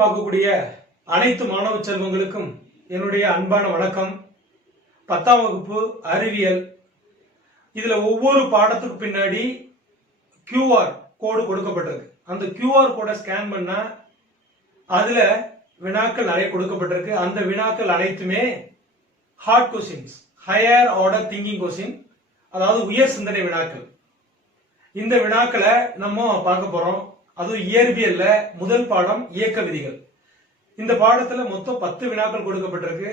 பார்க்கக்கூடிய அனைத்து மாணவ செல்வங்களுக்கும் என்னுடைய அன்பான வணக்கம். 10ஆம் வகுப்பு அறிவியல். இதுல ஒவ்வொரு பாடத்துக்கு பின்னாடி QR கோடு கொடுக்கப்பட்டிருக்கு. அந்த QR கோடை ஸ்கேன் பண்ணா அதுல வினாக்கள் நிறைய கொடுக்கப்பட்டிருக்கு. அந்த வினாக்கள் அனைத்துமே hard questions, higher order thinking question, அதாவது உயர் சிந்தனை வினாக்கள். இந்த வினாக்களை நம்ம பார்க்க போறோம். அதுவும் இயற்பியல்ல முதல் பாடம் இயக்க விதிகள். இந்த பாடத்துல மொத்தம் 10 வினாக்கள் கொடுக்கப்பட்டிருக்கு.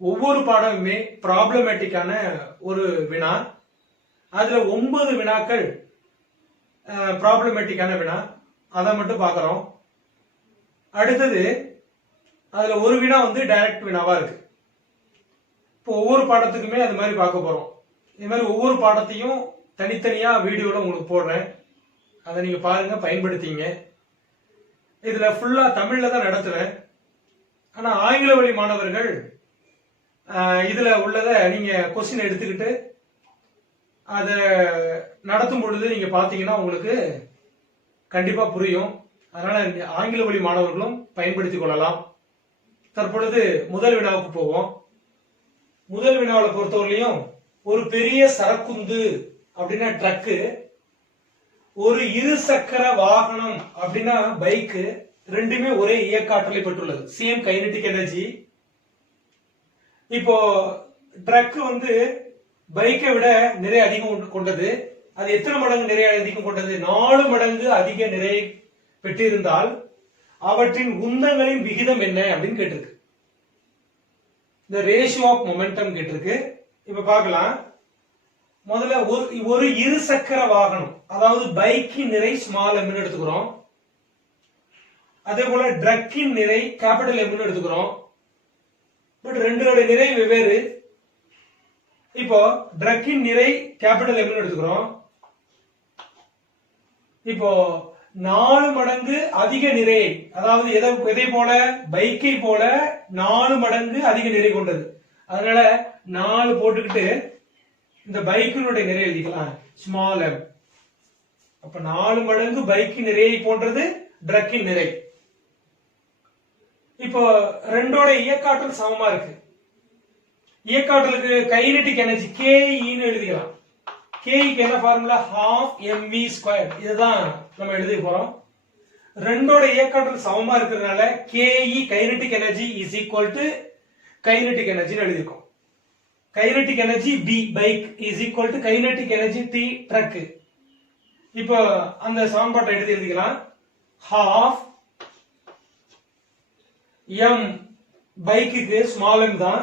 ஒவ்வொரு பாடமுமே ப்ராப்ளமேட்டிக்கான ஒரு வினா. அதுல 9 வினாக்கள் ப்ராப்ளமேட்டிக்கான வினா. அதை மட்டும் பார்க்கிறோம். அடுத்தது அதுல ஒரு வினா டைரக்ட் வினாவா இருக்கு. இப்போ ஒவ்வொரு பாடத்துக்குமே அது மாதிரி பார்க்க போறோம். இது மாதிரி ஒவ்வொரு பாடத்தையும் தனித்தனியா வீடியோல உங்களுக்கு போடுறேன். அதை நீங்க பாருங்க, பயன்படுத்திங்க. இதுல ஃபுல்லா தமிழ்ல தான் நடத்துவேன். ஆனா ஆங்கில வழி மாணவர்கள் இதுல உள்ளத நீங்க கொஸ்டின் எடுத்துக்கிட்டு அதை நடத்தும் பொழுது நீங்க பாத்தீங்கன்னா உங்களுக்கு கண்டிப்பா புரியும். அதனால ஆங்கில வழி மாணவர்களும் பயன்படுத்திக் கொள்ளலாம். தற்பொழுது முதல் வினாவுக்கு போவோம். முதல் வினாவில் பொறுத்தவரையிலையும் ஒரு பெரிய சரக்குந்து அப்படின்னா ட்ரக்கு, ஒரு இருசக்கர வாகனம் அப்படின்னா பைக்கு, ரெண்டுமே ஒரே இயக்காற்றலை பெற்றுள்ளது, சேம் கைனடிக் எனர்ஜி. இப்போ ட்ரக் பைக்கை விட நிறைய அதிகம் கொண்டது. அது எத்தனை மடங்கு நிறைய அதிகம் கொண்டது? 4 மடங்கு அதிக நிறை பெற்றிருந்தால் அவற்றின் உந்தங்களின் விகிதம் என்ன அப்படின்னு கேட்டிருக்கு. இந்த ரேஷியோ ஆஃப் மொமெண்டம் கேட்டிருக்கு. இப்ப பார்க்கலாம். முதல்ல ஒரு இருசக்கர வாகனம், அதாவது பைக்கின் நிறை ஸ்மால் எம் எடுத்துக்கிறோம். அதே போல ட்ரக்கின் நிறை கேபிட்டல் எம் எடுத்துக்கிறோம். பட் ரெண்டுடைய நிறை வெவ்வேறு. இப்போ ட்ரக்கின் நிறை கேபிட்டல் எம் எடுத்துக்கிறோம். இப்போ 4 மடங்கு அதிக நிறை, அதாவது எதை போல? பைக்கை போல 4 மடங்கு அதிக நிறை கொண்டது. அதனால 4 போட்டுக்கிட்டு இந்த பைக்கினுடைய நிறை எழுதிக்கலாம், ஸ்மால் எம். அப்ப 4 மடங்கு பைக்கின் நிறையை போன்றது ட்ரக்கின் நிறை. இப்போ ரெண்டோட இயக்காற்றல் சமமா இருக்கு. இயக்காற்றலுக்கு கைனடிக் எனர்ஜி KEன்னு எழுதிக்கலாம். KEக்கு என்ன ஃபார்முலா? ½ mv². இதுதான் நம்ம எழுதி போறோம். ரெண்டோட இயக்காற்றல் சமமா இருக்கிறதுனால KE kinetic energy is equal to kinetic எனர்ஜின்னு எழுதிருக்கோம். Kinetic energy B bike is equal to kinetic energy T truck. இப்போ அந்த சமன்பாட்டை எடுத்து எழுதிக்கலாம். ½ m பைக்குக்கு ஸ்மால் m தான்,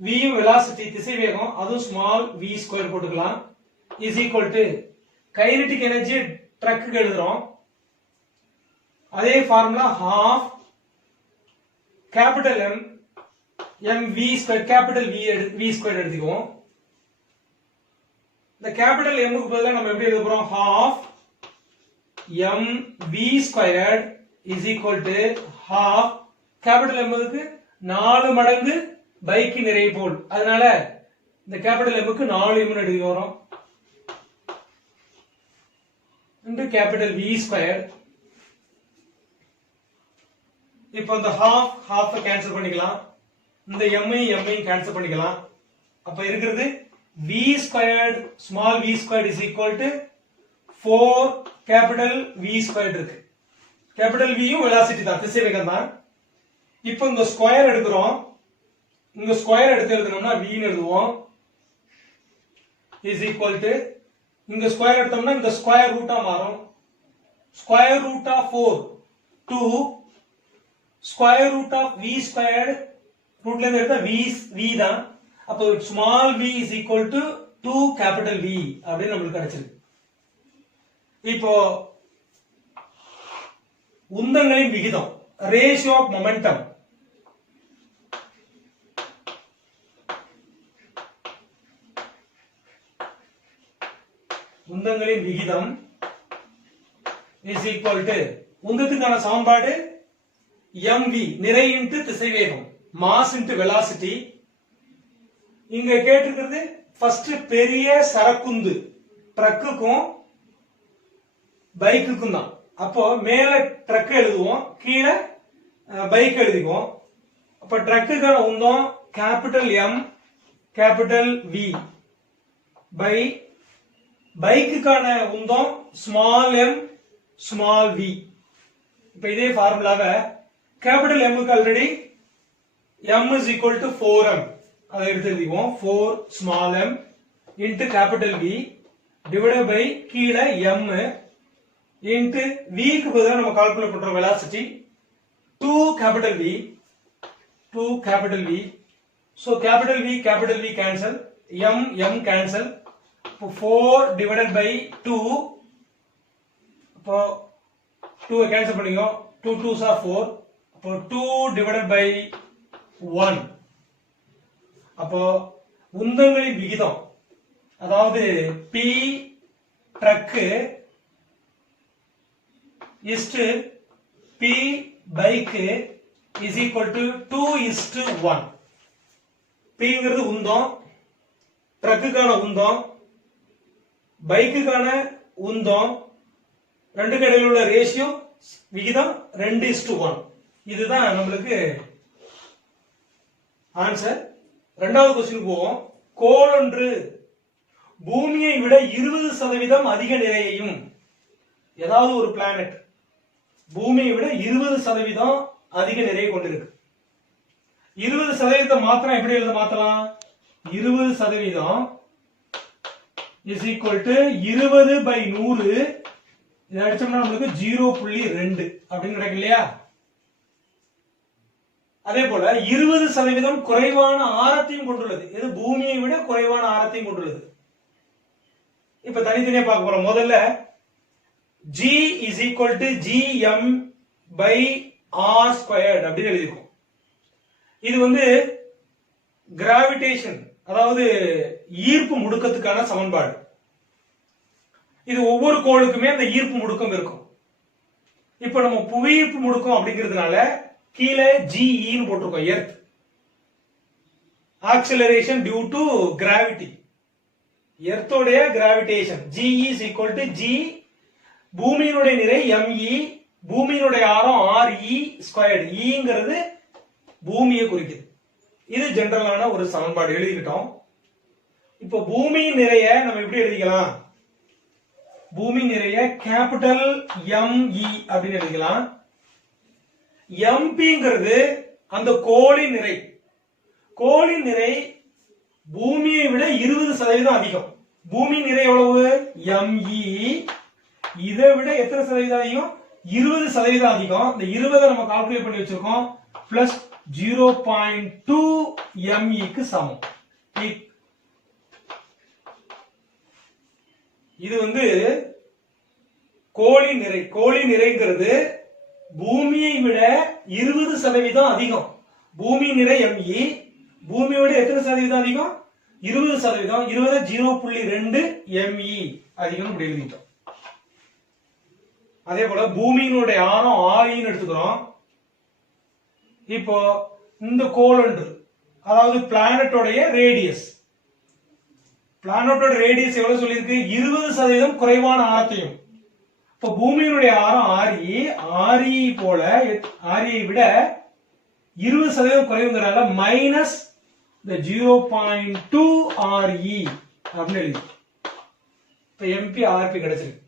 v வெலாசிட்டி திசைவேகம், அதுவும் ஸ்மால் v² போட்டுக்கலாம், is equal to kinetic energy truck எழுதுறோம். அதே formula ½ capital M mv², capital v² எடுத்துக்குவோம். இந்த கேபிட்டல் M க்கு பதிலா நம்ம எப்படி எழுத போறோம்? ½ mv² is equal to ½ capital M க்கு 4 மடங்கு பைக்கு நிறை போல். அதனால இந்த கேபிட்டல் M க்கு 4 m எடுத்து வரோம் இன்டு கேபிட்டல் v². இப்போ இந்த ½ கேன்சல் பண்ணிக்கலாம். இந்த m ஐயும் கேன்சல் பண்ணிக்கலாம். அப்ப இருக்கிறது v² small v² is equal to 4 capital v² இருக்கு. கேபிட்டல் v யும் வெலாசிட்டி தான், திசைவேகம் தான். இப்போ இந்த ஸ்கொயர் எடுக்கிறோம். இங்க ஸ்கொயர் எடுத்து எழுதணும்னா v ன்னு எழுதுவோம், இஸ் ஈக்குவல் டு இங்க ஸ்கொயர் எடுத்தோம்னா இந்த ஸ்கொயர் ரூட்டா மாறும். Square root of 4 2 square root of v², ரூட்ல இருந்து எடுத்தா v தான். அப்போ small v is equal to 2 capital V அப்படின்னு நம்மளுக்கு கிடைச்சிருக்கு. இப்போ உந்தங்களின் விகிதம், ரேஷியோ ஆஃப் மொமெண்டம். உந்தங்களின் விகிதம் இஸ் ஈக்குவல் டு, உந்தத்துக்கான சமன்பாடு mv நிறை இன்டு திசைவேகம், மாஸ் இன்டு வெலாசிட்டி. இங்க கேட்டிருக்கிறது ஃபர்ஸ்ட் பெரிய சரக்குந்து ட்ரக்குக்கும் பைக்குக்கும் தான். அப்போ மேல ட்ரக் எழுதுவோம், கீழே பைக் எழுதிக்குவோம். அப்ப ட்ரக்குக்கான உந்தம் capital M capital V by பைக்குக்கான உந்தம் ஸ்மால் m ஸ்மால் v. இப்ப இதே ஃபார்முலாவை கேபிட்டல் M க்கு already m is equal to 4m அதை எடுத்து எழுதிக்குவோம். 4 small m into capital V divided by கீழே m into v க்கு பதிலா நம்ம கால்குலேட் பண்றோம் velocity 2 capital V so capital V cancel m cancel 4 divided by 2 அப்போ 2 cancel பண்ணிக்கோ 2 2s are 4 அப்போ 2 divided by 1 அப்போ உந்தங்களின் விகிதம் அதாவது P truck is to P bike is equal to 2:1. Pங்கிறது உந்தம், ட்ரக்குக்கான உந்தம், பைக்குக்கான உந்தம், ரெண்டுக்கு இடையில உள்ள ரேஷியோ விகிதம் 2:1. இதுதான் நம்மளுக்கு ஆன்சர். இரண்டாவது क्वेश्चन போவோம். கோளொன்று பூமியை விட 20% அதிக நிறையையும், ஏதாவது ஒரு பிளானட் பூமியை விட 20% அதிக நிறையை கொண்டிருக்கு. 20% மாத்திரம் எப்படி எழுத மாத்தலாம்? 20% is equal to 20/100. இதை அடிச்சோம்னா நம்மளுக்கு 0.2 அப்படின்னு கிடைக்கும் இல்லையா? அதே போல 20% குறைவான ஆரத்தையும் கொண்டுள்ளது. இது பூமியை விட குறைவான ஆரத்தையும் கொண்டுள்ளது. இப்ப தனித்தனியா பார்க்க போறோம். முதல்ல G is equal to gm by r squared அப்படின்னு எழுதிருக்கோம். இது வந்து கிராவிடேஷன் அதாவது ஈர்ப்பு முடுக்கத்துக்கான சமன்பாடு. இது ஒவ்வொரு கோளுக்குமே அந்த ஈர்ப்பு முடுக்கம் இருக்கும். இப்ப நம்ம புவியீர்ப்பு முடுக்கம் அப்படிங்கிறதுனால கீழே GE ன்னு போட்டிருக்கோம். Earth acceleration due to gravity, எர்த்தோடைய gravitation GE is equal to G பூமியினுடைய நிறை ME, பூமியினுடைய ஆரம் RE ஸ்கொயர்டு. ஈங்கிறது பூமியை குறிக்குது. இது ஜெனரலான ஒரு சமன்பாடு எழுதிக்கிட்டோம். இப்போ பூமியின் நிறைய நம்ம எப்படி எழுதிக்கலாம்? பூமி நிறைய கேபிட்டல் ME அப்படின்னு எழுதிக்கலாம். MPங்கிறது அந்த கோளின் நிறை. கோளின் நிறை பூமியை விட 20% அதிகம். பூமி நிறை எவ்வளவு? ME. இதை விட எத்தனை சதவீதம் அதிகம்? 20% அதிகம். இந்த 20 நம்ம கால்குலேட் பண்ணி வச்சிருக்கோம். பிளஸ் 0.2 ME க்கு சமம். இது வந்து கோளின் நிறை. கோளின் நிறைங்கிறது பூமியை விட 20% அதிகம். பூமி நிறை ME, பூமியோட எத்தனை சதவீதம் அதிகம்? 20%. 20 0.2 ME அதிகம் இப்படி எழுதிட்டோம். அதே போல பூமியினுடைய ஆரம் RE எடுத்துக்கிறோம். இப்போ இந்த கோளொன்று அதாவது பிளானட்டோடைய ரேடியஸ், பிளானட்டோட ரேடியஸ் எவ்வளவு சொல்லியிருக்கு? 20% குறைவான ஆரத்தையும். இப்ப பூமியினுடைய ஆரம் RE போல RE விட 20% குறைவுங்கிறதால மைனஸ் 0.2 RE அப்படின்னு எழுதி இப்ப MP RP கிடைச்சிருக்கு.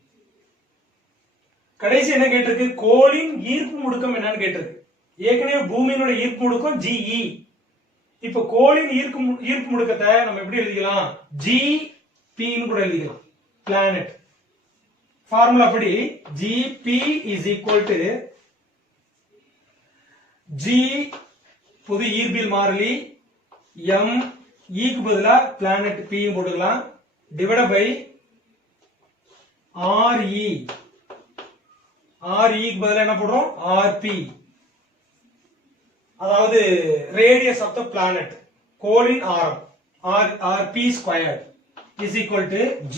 கடைசி என்ன கேட்டிருக்கு? கோளின் ஈர்ப்பு முடுக்கம் என்னன்னு கேட்டிருக்கு. ஏற்கனவே பூமியினுடைய ஈர்ப்பு முடுக்கம் GE. இப்ப கோளின் ஈர்ப்பு முடுக்கத்தை நம்ம எப்படி எழுதிக்கலாம்? GP ன்னு கூட எழுதிக்கலாம். பிளானட் ஃபார்முலா படி GP is equal to G புது ஈர்ப்பியல் மாறிலி M E க்கு பதிலா பிளானட் P போட்டுக்கலாம் டிவைட் பை RE. RE க்கு பதிலா என்ன போடுறோம்? RP. அதாவது ரேடியஸ் ஆஃப் த பிளானட், கோளின் ஆரம் RP square is equal to G.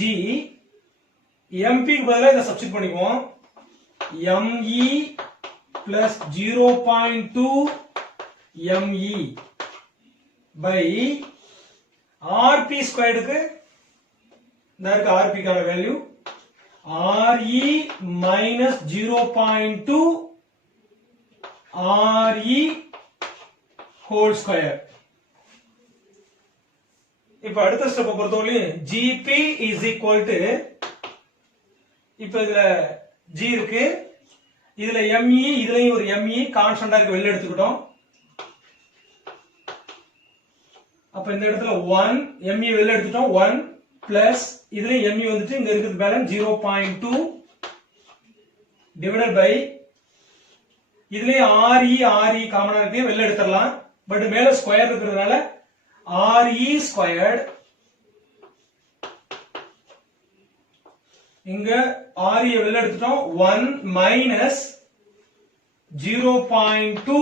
MP க்கு பதிலா இதை சப்ஸ்டிட் பண்ணிக்குவோம். ME plus 0.2 ME by RP ஸ்கொயர்டுக்கு இந்த இருக்கு RP கான value RE minus 0.2 RE whole square. இப்ப அடுத்த ஸ்டெப் பொறுத்தவரையும் GP is equal to, இப்ப இதுல G இருக்கு, இதுல ME, இதுலயும் ஒரு ME கான்ஸ்டன்டா இருக்கு, வெளில எடுத்துக்கிட்டோம். அப்ப இந்த இடத்துல 1 ME வெளில எடுத்துட்டோம், 1 பிளஸ் இதுலயும் ME வந்துட்டு இங்க இருக்குது பேலன்ஸ் 0.2 டிவைடட் பை இதுலயும் RE காமனா இருக்கு, வெளில எடுத்துடலாம். பட் மேல ஸ்கொயர் இருக்கிறதுனால RE ஸ்கொயர்ட், இங்க RE வெளில எடுத்துட்டோம், 1 மைனஸ் 0.2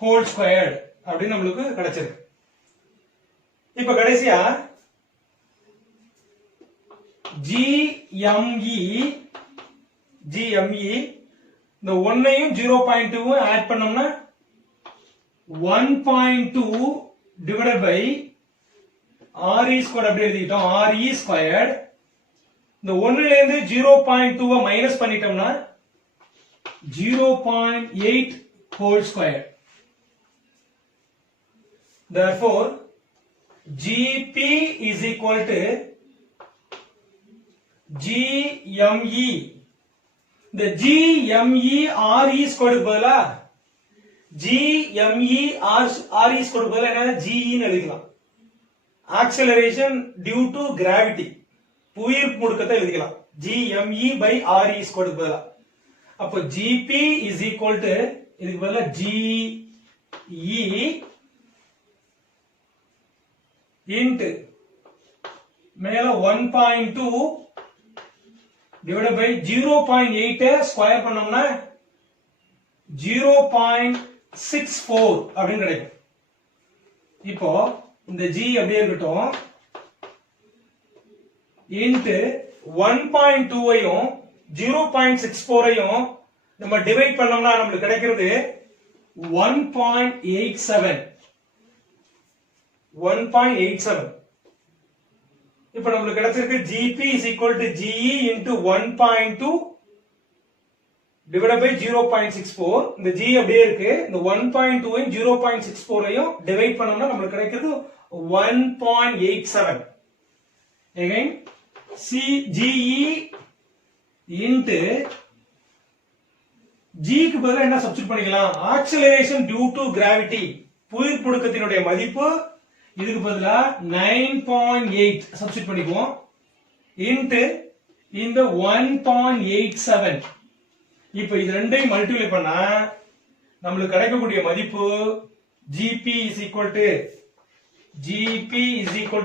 ஹோல் ஸ்கொயர்ட் அப்படின்னு நம்மளுக்கு கிடைச்சிருக்கு. இப்ப கடைசியா GME இந்த 1ஐயும் 0.2 ஆட் பண்ணோம்னா 1.2 டிவைடட் பை RE ஸ்கொயர் அப்படி எழுதிட்டோம், RE ஸ்கொயர்ட். இந்த 1ல இருந்து 0.2 மைனஸ் பண்ணிட்டோம்னா 0.8 whole square. Therefore, GP is equal to GME. இந்த GME RE ஸ்கொயர் பதிலா GME RE ஸ்கொயர் பதிலா என்ன GE ன்னு எழுதிக்கலாம். Acceleration due to gravity, புவியீர்ப்பு முடுக்கத்தை எழுதிக்கலாம், GME by RE ஸ்கொயர் பதிலா. அப்ப GP is equal to, இதுக்கு பதிலா GE into மேல 1.2 divided by 0.8 ஸ்கொயர் பண்ணோம்னா 0.64 அப்படின்னு கிடைக்கும். இப்போ இந்த G அப்படியே இருக்கட்டும், into 1.2ஐயும் 0.64ஐயும் நம்ம டிவைட் பண்ணோம்னா நமக்கு கிடைக்கிறது 1.87. இப்ப நமக்கு கிடைச்சிருக்கு GP is equal to GE into 1.2 divided by 0.64. இந்த G அப்படியே இருக்கு, இந்த 1.2ஐயும் 0.64ஐயும் டிவைட் பண்ணோம்னா நமக்கு கிடைக்கிறது 1.87. again GE into G க்கு பதிலா என்ன சப்ஸ்டிட்யூட் பண்ணிக்கலாம், ஆக்சிலரேஷன் டியூ டு கிராவிட்டி, புவியீர்ப்பு முடுக்கத்தினுடைய மதிப்பு, இதுக்கு பதிலா 9.8 சப்ஸ்டிட்யூட் பண்ணிக்குவோம், into இந்த 1.87. இப்போ இது ரெண்டையும் மல்டிப்ளை பண்ணா நமக்கு கிடைக்கக்கூடிய மதிப்பு GP is equal to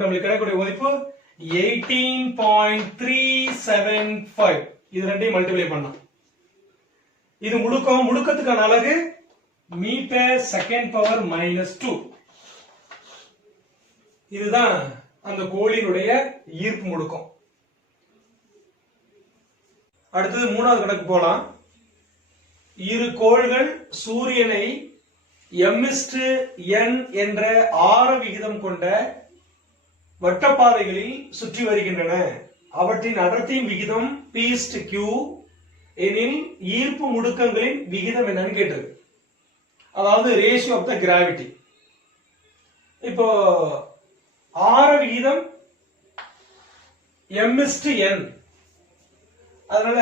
நமக்கு கிடைக்கக்கூடிய மதிப்பு 18.375. இது ரெண்டையும் மல்டிப்ளை பண்ணலாம். இது முடுக்கத்துக்கான அலகு மீட்டர் செகண்ட் பவர் -2. இதுதான் அந்த கோளினுடைய ஈர்ப்பு முடுக்கம். அடுத்தது மூணாவது கணக்கு போலாம். இரு கோள்கள் சூரியனை m/n என்ற ஆர விகிதம் கொண்ட வட்டப்பாதைகளில் சுற்றி வருகின்றன. அவற்றின் அடர்த்தியின் விகிதம் p/q எனில் ஈர்ப்பு முடுக்கங்களின் விகிதம் என்னன்னு கேட்டது, அதாவது ரேஷியோ ஆஃப் த கிராவிட்டி. இப்போ ஆர விகிதம் m/n, அதனால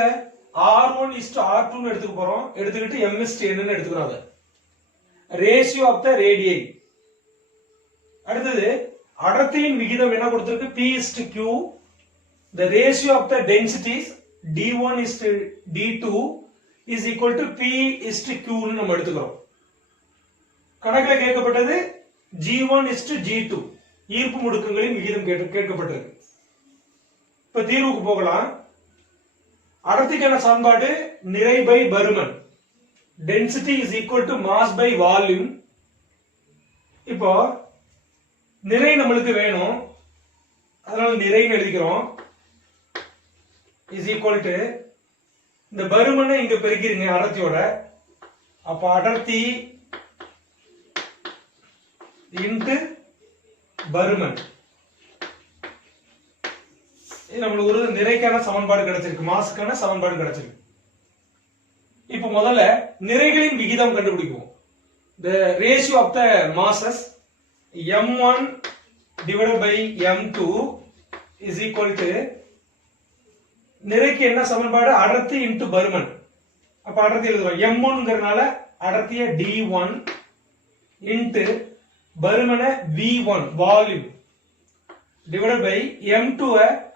R1:R2 எடுத்துக்க போறோம், எடுத்துக்கிட்டு m/n எடுத்துக்கிறோம். Ratio of the ரேடியை. அடுத்தது அடர்த்தியின் விகிதம் என்ன கொடுத்திருக்கு, p/q. the ratio of the densities d1:d2 is equal to p/q ன்னு நம்ம எடுத்துக்கிறோம். கணக்குல கேட்கப்பட்டது g1:g2, ஈர்ப்பு முடுக்கங்களின் விகிதம் கேட்கப்பட்டது. இப்ப தீர்வுக்கு போகலாம். அடர்த்திக்கான சமன்பாடு நிறை பை பருமன், density is equal to mass by volume. இப்போ நிறை நம்மளுக்கு வேணும், அதனால நிறைன்னு எழுதிக்கிறோம், is equal to இந்த பருமனை இங்க பெருக்கிறீங்க அடர்த்தியோட, அப்ப அடர்த்தி இன்டு பருமன். நம்மளுக்கு ஒரு நிறைக்கான சமன்பாடு கிடைச்சிருக்கு, மாசுக்கான சமன்பாடு கிடைச்சிருக்கு. இப்ப முதல்ல நிறைகளின் விகிதம் கண்டுபிடிக்கும். The ratio of the masses m1 divided by m2 is equal to நிறைக்கு என்ன சமன்பாடு? அடர்த்தி இன்டு பருமன். அப்ப அடர்த்தி எழுதுறோம். m1ங்கறனால அடர்த்திய d1 இன்டு பருமன v1 volume divided by m2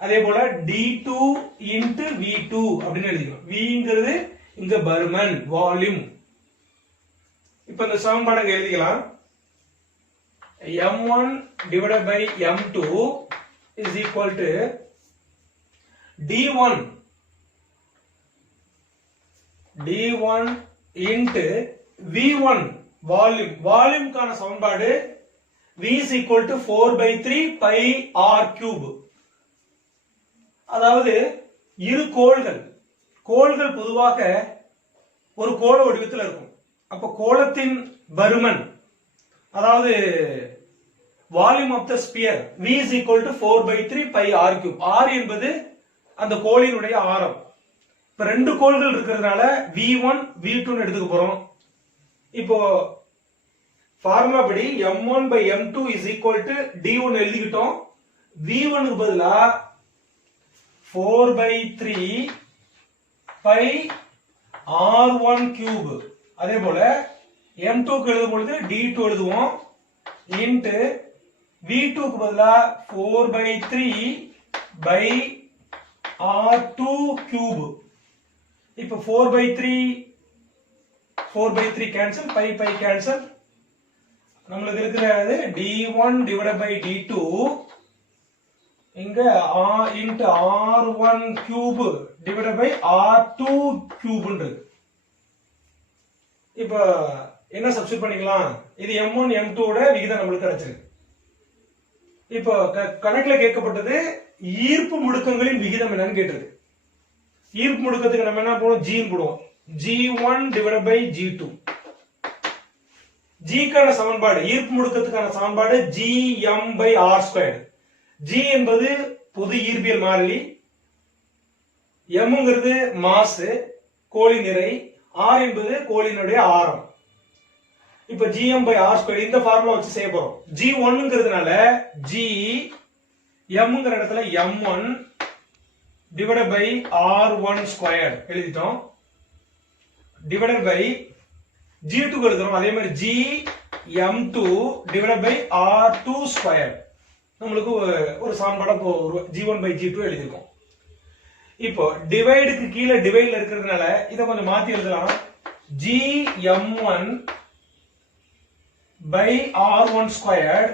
அதே போல d2 இன்டு v2 அப்படின்னு எழுதிக்கலாம். vங்கிறது இங்க பருமன் வால்யூம். இப்ப இந்த சமன்பாடு அங்க எழுதிக்கலாம். m1 divided by m2 is equal to d1 into v1 volume கான சமன்பாடு v is equal to 4 by 3 pi r cube. அதாவது இரு கோள்கள் பொதுவாக ஒரு கோள வடிவத்தில் இருக்கும். அப்ப கோளத்தின் பருமன் அதாவது volume of the sphere v is equal to 4 by 3 pi r cube. r என்பது அந்த கோளினுடைய ஆரம். இப்ப ரெண்டு கோள்கள் இருக்கிறதுனால v1 v2 எடுத்துக்க போறோம். இப்போ ஃபார்முலா படி m1 by m2 is equal to d1 எழுதிக்கிட்டோம். v1 க்கு பதிலா 4 by 3 pi r1 cube. அதே போல m2 க்கு எழுதும் பொழுது d2 எழுதுவோம். இன்டு v2 க்கு பதிலா 4 by 3 by r2 cube. இப்போ 4 by 3 cancel, pi cancel. நம்மளுக்கு இருக்கிறது d1 divided by d2 இங்க into r1 cube divided by r2 cube இருக்கு. இப்போ என்ன சப்ஸ்டிட்யூட் பண்ணிக்கலாம்? இது m1 m2 ஓட விகிதம் நம்மளுக்கு கிடைச்சிருக்கு. இப்போ கணக்குல கேட்கப்பட்டது ஈர்ப்பு முடுக்கங்களின் விகிதம் என்னன்னு கேட்டிருக்கு. ஈர்ப்பு முடுக்கத்துக்கு நம்ம என்ன போடுவோம்? g போடுவோம். g1 divided by g2. g கான சமன்பாடு ஈர்ப்பு முடுக்கத்துக்கான சமன்பாடு gm by r squared. g என்பது பொது ஈர்ப்பியல் மாறிலி, mங்கிறது மாஸ் கோளின் நிறை, r என்பது கோளினுடைய ஆரம். இப்ப gm by r squared இந்த ஃபார்முலா வச்சு செய்ய போறோம். g1ங்கிறதுனால g mங்கிற இடத்துல m1 divided by r1 squared எழுதிட்டோம். divided by g2 எழுதுறோம். அதே மாதிரி gm2 divided by r2 squared. நம்மளுக்கு ஒரு சமன்பாடு g1 by g2 எழுதிருக்கோம். இப்போ டிவைடுக்கு கீழே டிவைட்ல இருக்கிறதுனால இத கொஞ்சம் மாத்தி எழுதலாம். gm1 by r1 squared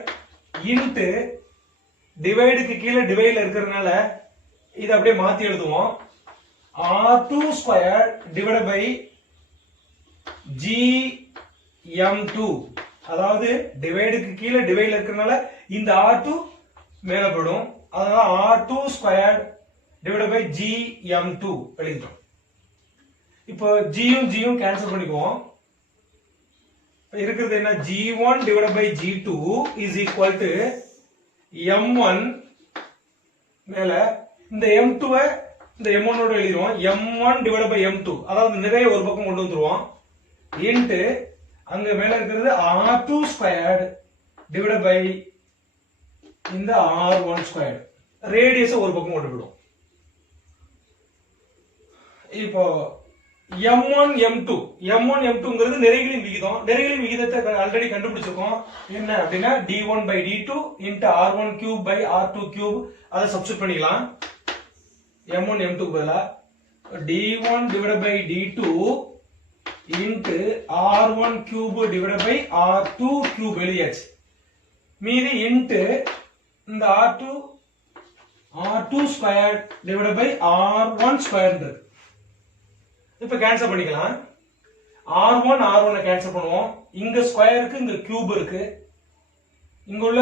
into டிவைடுக்கு கீழே டிவைட்ல இருக்கிறதுனால இத அப்படியே மாத்தி எழுதுவோம். r2 squared divided by gm2. அதாவது டிவைடுக்கு கீழே டிவைட்ல இருக்கிறதுனால இந்த r2 மேல போடும். அதனால r2 squared divided by gm2 எழுதிட்டோம். இப்போ g கேன்சல் பண்ணிக்குவோம். இருக்கிறது என்ன? g1 divided by g2 is equal to m1 மேல இந்த m2 இந்த m1 ஓட எழுதிடுவோம். m1 divided by m2 அதாவது நிறைய ஒரு பக்கம் கொண்டு வந்துருவோம். இன்டு அங்க மேல இருக்கிறது r2 squared divided by இந்த r1 squared. ரேடியஸ் ஒரு பக்கம் கொண்டு போய்டும். இப்போ m1 m2ங்கிறது நிறைகளின் விகிதம். நிறைகளின் விகிதத்தை ஆல்ரெடி கண்டுபிடிச்சிருக்கோம். என்ன அப்படின்னா d1 by d2 into r1 cube by r2 cube. அதை சப்ஸ்டிட்யூட் பண்ணிக்கலாம். m1 m2 க்கு பதிலா d1 divided by d2 into r1 cube divided by r2 cube எழுதியாச்சு. மீதி into இந்த r2 squared divided by r1 squared. இப்ப கேன்சல் பண்ணிக்கலாம். r1 cancel பண்ணுவோம். இங்க ஸ்கொயர் இருக்கு, இங்க கியூப் இருக்கு. இங்க உள்ள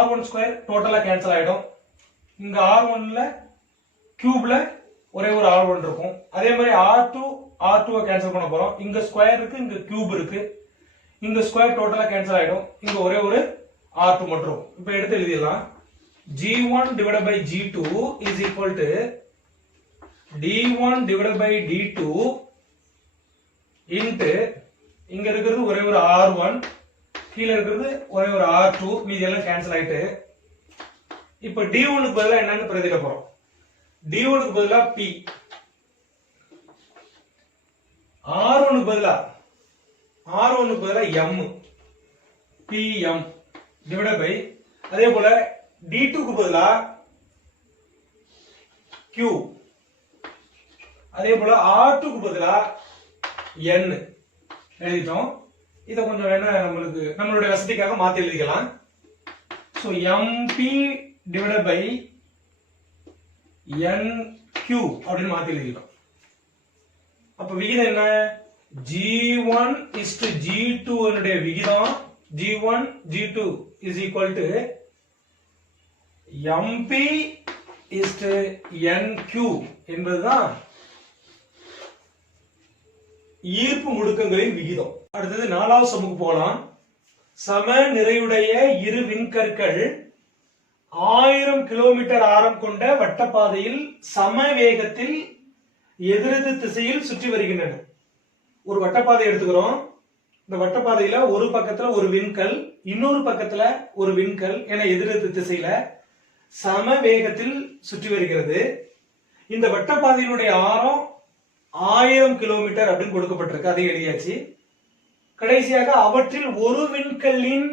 r1 ஸ்கொயர் டோட்டலா கேன்சல் ஆயிடும். இங்க r1ல கியூப்ல ஒரே ஒரு r1 இருக்கும். அதே மாதிரி r2 கேன்சல் பண்ண போறோம். இங்க ஸ்கொயர் இருக்கு, இங்க கியூப் இருக்கு. இங்க ஸ்கொயர் டோட்டலா கேன்சல் ஆயிடும். இங்க ஒரே ஒரு r2 மட்டும். இப்ப எடுத்து எழுதிடலாம். g1 divided by g2 is equal to d1 divided by d2 into இங்க இருக்கிறது ஒரே ஒரு R1, கீழே இருக்கிறது ஒரே ஒரு R2, மீதி எல்லாம் கேன்சல் ஆயிட்டு இப்ப D1க்கு பதிலா என்னன்னு பிரதியிட போறோம். D1க்கு பதிலா P, R1க்கு பதிலா M, PM டிவைட் பை, அதே போல D2க்கு பதிலா Q, அதே போல R2க்கு பதிலா N எழுதிட்டோம். இத கொஞ்சம் வேணா நம்மளுடைய வசதிக்காக மாத்தி எழுதிக்கலாம். So MP divide by NQ அப்படின்னு மாத்தி எழுதிட்டோம். அப்ப விகிதம் என்ன? G1 G2 னுடைய விகிதம் G1 G2 is equal to MP NQ என்பதுதான் ஈர்ப்பு முடுக்கங்களின் விகிதம். அடுத்தது 4வது சமுக்கு போலாம். சம நிறையுடைய இரு விண்கற்கள் 1000 கிலோமீட்டர் ஆரம் கொண்ட வட்டப்பாதையில் சம வேகத்தில் எதிரெதிர் திசையில் சுற்றி வருகின்றன. ஒரு வட்டப்பாதை எடுத்துக்கிறோம். இந்த வட்டப்பாதையில ஒரு பக்கத்துல ஒரு விண்கல், இன்னொரு பக்கத்துல ஒரு விண்கல் என எதிரெதிர் திசையில சம வேகத்தில் சுற்றி வருகிறது. இந்த வட்டப்பாதையினுடைய ஆரம் 1000 கிலோமீட்டர் அப்படின்னு கொடுக்கப்பட்டிருக்கு. அதை எழுதியாச்சு. கடைசியாக அவற்றில் ஒரு விண்கல்லின்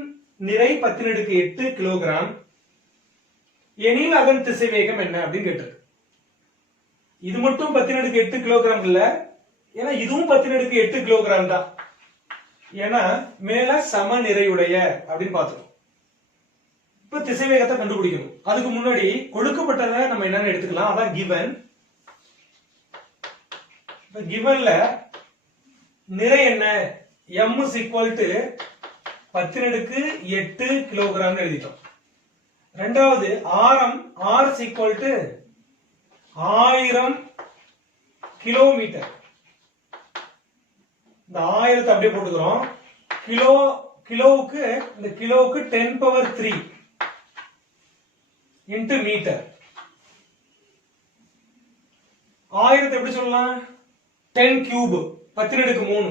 நிறை 10⁸ கிலோகிராம் எனில் அதன் திசை வேகம் என்ன அப்படின்னு கேட்டிருக்கு. இது மட்டும் 10⁸ கிலோகிராம் இல்ல, ஏன்னா இதுவும் 10⁸ கிலோகிராம் தான். ஏன்னா மேல சம நிறையுடைய அப்படின்னு பார்த்தோம். இப்ப திசை வேகத்தை கண்டுபிடிக்கணும். அதுக்கு முன்னாடி கொடுக்கப்பட்டதை நம்ம என்னன்னு எடுத்துக்கலாம். அதான் கிவன். இப்ப கிவன்ல நிறை என்ன? M is equal to 10⁸ kilogram எழுதிட்டோம். ரெண்டாவது ஆரம் R is equal to 1000 kilometre. இந்த 1000 அப்படியே போட்டுக்கிறோம். கிலோவுக்கு இந்த கிலோவுக்கு 10⁻³ இன்டு மீட்டர். 1000 எப்படி சொல்லலாம்? 10 கியூப் 10⁻3.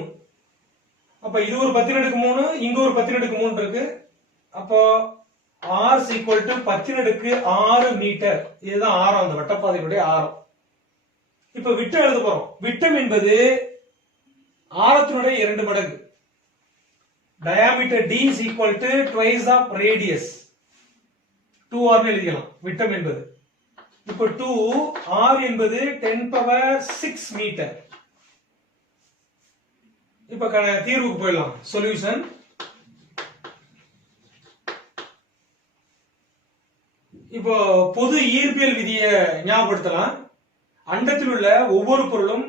அப்ப இது ஒரு 10⁻3, இங்க ஒரு 10⁻3 இருக்கு. அப்போ R is equal to 10⁻6 metre. இதுதான் ஆரம், அந்த வட்டப்பாதையுடைய ஆரம். இப்ப விட்டம் எழுத போறோம். விட்டம் என்பது ஆரத்தினுடைய 2 மடங்கு. diameter D is equal to twice of radius. 2R எழுதிக்கலாம் விட்டம் என்பது. இப்ப 2R என்பது 10⁻6 மீட்டர். இப்ப தீர்வுக்கு போயிடலாம். சொல்யூஷன். இப்போ பொது ஈர்ப்பியல் விதியை ஞாபகப்படுத்தலாம். அண்டத்தில் உள்ள ஒவ்வொரு பொருளும்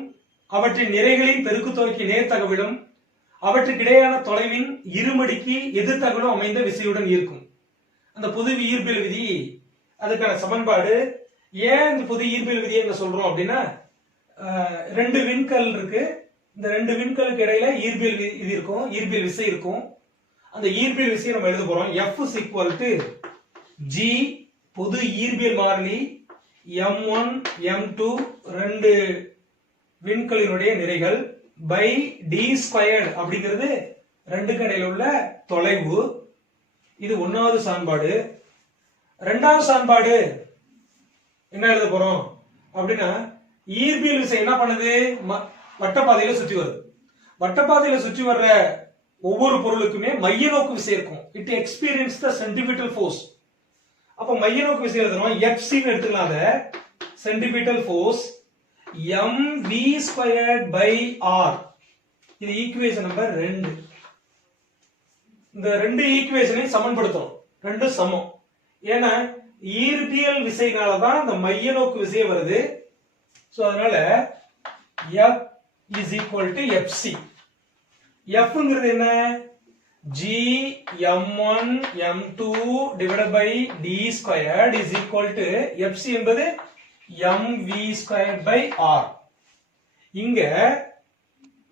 அவற்றின் நிறைகளின் பெருக்குத்தொகைக்கு நேர்த்தகவிலும் அவற்றுக்கிடையான தொலைவின் இருமடிக்கு எதிர்த்தகவிலும் அமைந்த விசையுடன் இருக்கும். அந்த பொது ஈர்ப்பியல் விதி, அதுக்கான சமன்பாடு. ஏன் இந்த பொது ஈர்ப்பியல் விதியை சொல்றோம் அப்படின்னா, 2 விண்கல் இருக்கு. இந்த 2 விண்கலுக்கு இடையில ஈர்ப்பியல் இது இருக்கும், ஈர்ப்பியல் விசை இருக்கும். அந்த ஈர்ப்பியல் விசையை நம்ம எழுத போறோம். F is equal to G பொது ஈர்ப்பியல் மாறிலி M1 M2 2 விண்கலினுடைய நிறைகள் பை D ஸ்கொயர்டு அப்படிங்கிறது 2க்கு இடையில உள்ள தொலைவு. இது 1வது சமன்பாடு. 2வது சமன்பாடு என்ன எழுத போறோம் அப்படின்னா, ஈர்ப்பியல் விசை என்ன பண்ணுது? வட்டப்பாதையில சுற்றி வருது. வட்டப்பாதையில சுற்றி வர்ற ஒவ்வொரு பொருளுக்குமே மைய நோக்கு விசை இருக்கும். It experience the centripetal force. அப்ப மைய நோக்கு விசை எழுதணும். FC ன்னு எடுத்துக்கலாம். அத centripetal force mv squared by r. இது ஈக்குவேஷன் நம்பர் 2. இந்த 2 ஈக்குவேஷனையும் சமன்படுத்தணும். 2 சமம். ஏன்னா ஈர்ப்பியல் விசைனாலதான் இந்த மைய நோக்கு விசை வருது. சோ அதனால F is equal to FC. Fங்கிறது என்ன? G M1 M2 divided by D squared is equal to FC என்பது mv squared by r. இங்க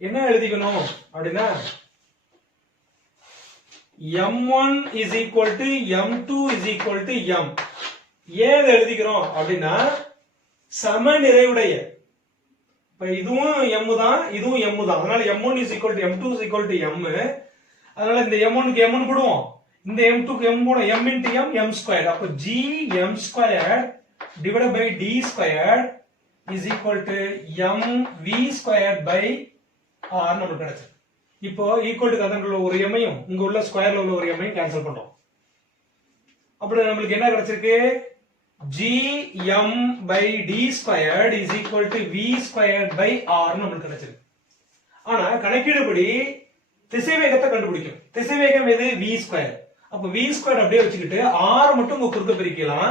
என்ன எழுதிக்கணும் அப்படின்னா, M1 is equal to M2 is equal to M. ஏன் எழுதிக்கிறோம் அப்படின்னா, சம நிறையுடைய இப்ப இதுவும் m தான், இதுவும் m தான். அதனால m1 is equal to m2 is equal to m. அதனால இந்த m1 க்கு m1 போடுவோம், இந்த m2 க்கு m போடுவோம். m into m, m squared. அப்ப g m squared divided by d squared is equal to m v squared by r நமக்கு கிடைச்சது. இப்போ ஈக்குவல் டு கதன்ல ஒரு m ஐயும் இங்க உள்ள ஸ்கொயர்ல உள்ள ஒரு m ஐயும் கேன்சல் பண்றோம். அப்படி நமக்கு என்ன கிடைச்சிருக்கு? gm by d squared is equal to v squared by r நமக்கு கிடைச்சிருக்கு. ஆனா கணக்கீடுபடி திசைவேகத்தை கண்டுபிடிக்கும். திசைவேகம் எது? v square. அப்ப v squared அப்படியே வச்சுக்கிட்டு r மட்டும் உங்க குறுக்க பிரிக்கலாம்.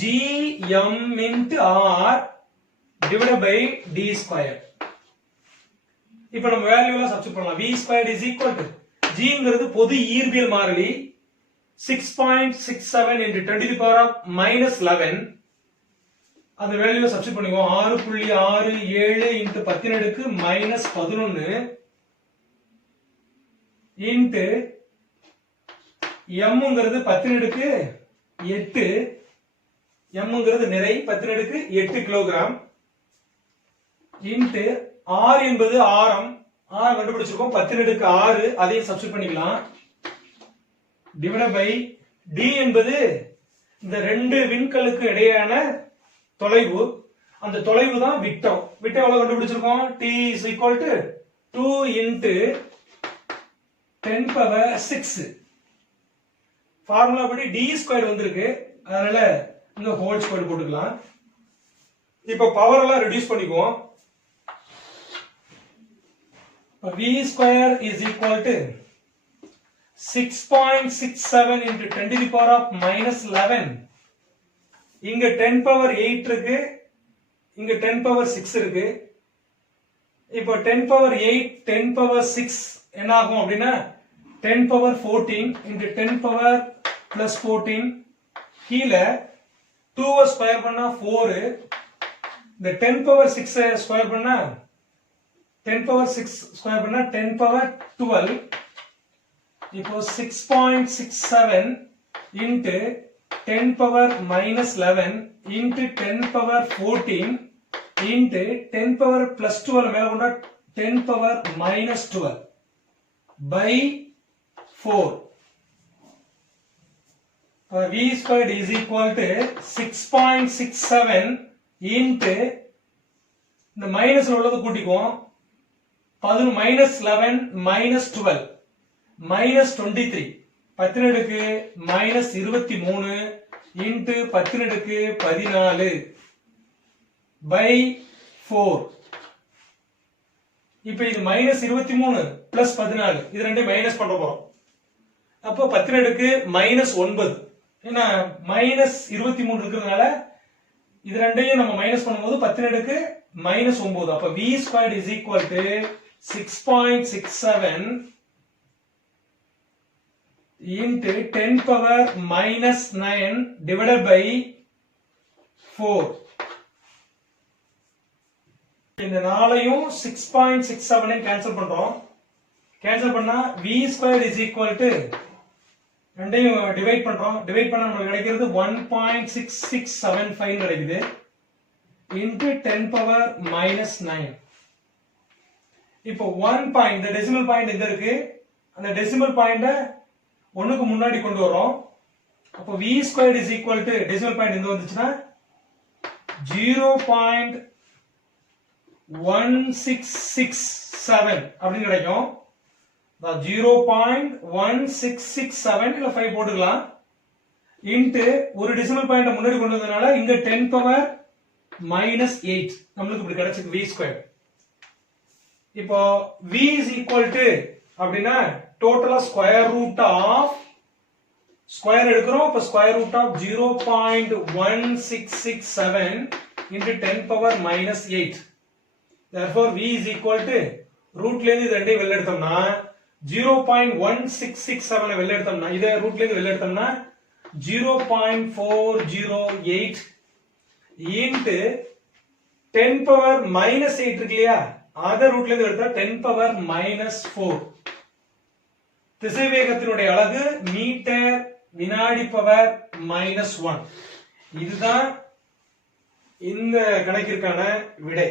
gm into r divided by d square. இப்ப நம்ம வேல்யூ எல்லாம் சப்ஸ்டிட்யூட் பண்ணலாம். v squared is equal to gங்கிறது பொது இயற்பியல் மாறிலி 6.67 into 10 to the power of minus 11. அந்த வேல்யூவை சப்ஸ்டிட்யூட் பண்ணிக்குவோம். 6.67 into 10 அடுக்கு minus 11 into mங்கிறது 10 அடுக்கு 8, mங்கிறது நிறை 10 அடுக்கு 8 கிலோகிராம் into r என்பது ஆரம், r கண்டுபிடிச்சிருக்கோம் 10 அடுக்கு 6, அதையும் சப்ஸ்டிட்யூட் பண்ணிக்கலாம். டிவைட் பை d என்பது இந்த ரெண்டு விண்கலுக்கு இடையேயான தொலைவு, அந்த தொலைவு தான் விட்டம். விட்டம் எவ்வளவு கண்டுபிடிச்சிருக்கோம்? t is equal to 2 into 10 power 6. Formula படி d ஸ்கொயர் வந்திருக்கு, அதனால இந்த ஹோல் ஸ்கொயர் போட்டுக்கலாம். இப்ப பவர் எல்லாம் ரெடியூஸ் பண்ணிக்குவோம். v square is equal to 6.67 into 10 to the power of minus 11. இங்க 10 power 8 இருக்கு, இங்க 10 power 6 இருக்கு. இப்போ 10 power 8 10 power 6 என்ன ஆகும் அப்படின்னா 10 power 14 into 10 power plus 14 கீழ 2 ஸ்கொயர் பண்ணா 4, இந்த 10 power 6 ஸ்கொயர் பண்ணா 10 power 6 ஸ்கொயர் பண்ணா 10 power 12. இப்போ 6.67 into 10 power minus 11 into 10 power 14 into 10 power plus 12 மேல கொண்டா 10 power minus 12 by 4. v squared is equal to 6.67 into இந்த மைனஸ் உள்ளது கூட்டிக்குவோம். minus 11 minus 12 minus 23, 10 அடுக்கு minus 23 into 10 அடுக்கு 14 by 4. இப்ப இது minus 23 plus 14, இது ரெண்டையும் மைனஸ் பண்ண போறோம். அப்போ 10 அடுக்கு minus 9, ஏன்னா minus 23 இருக்கிறதுனால இது ரெண்டையும் நம்ம மைனஸ் பண்ணும்போது 10 அடுக்கு minus 9. அப்ப v squared is equal to 6.67 into 10 power minus 9 divided by 4. இந்த நாளையும் 6.67 கேன்சல் பண்றோம். கேன்சல் பண்ணா v squared is equal to ரெண்டையும் டிவைட் பண்றோம். டிவைட் பண்ணா நமக்கு கிடைக்கிறது 1.6675 கிடைக்குது into 10 power minus 9. இப்போ 1 பாயிண்ட், இந்த டெசிமல் பாயிண்ட் எங்க இருக்கு? அந்த டெசிமல் பாயிண்ட ஒண்ணுக்கு முன்னாடி கொண்டு வரோம். அப்போ v squared is equal to decimal point எங்க வந்துச்சுன்னா 0.1667 அப்படின்னு கிடைக்கும். 0.1667 இல்ல 5 போட்டுக்கலாம். இன்டு ஒரு டெசிமல் பாயிண்ட் முன்னாடி கொண்டு வந்ததுனால இங்க 10 பவர் minus 8 நமக்கு இப்படி கிடைச்சிருக்கு v squared. இப்போ v is equal to அப்படின்னா டோட்டலா ஸ்கொயர் ரூட் ஆஃப் ஸ்கொயர் எடுக்கிறோம். அப்ப square root of 0.1667 into 10 power minus 8. Therefore v is equal to ரூட்ல இருந்து இது ரெண்டையும் வெளில எடுத்தோம்னா 0.1667 வெளில எடுத்தோம்னா இத ரூட்ல இருந்து வெளில எடுத்தோம்னா 0.408 into 10 power minus 8 இருக்கு இல்லையா, அத ரூட்ல இருந்து எடுத்தா 10 power minus 4. திசைவேகத்தினுடைய அலகு மீட்டர் வினாடி பவர் -1. இதுதான் இந்த கணக்கிற்கான விடை.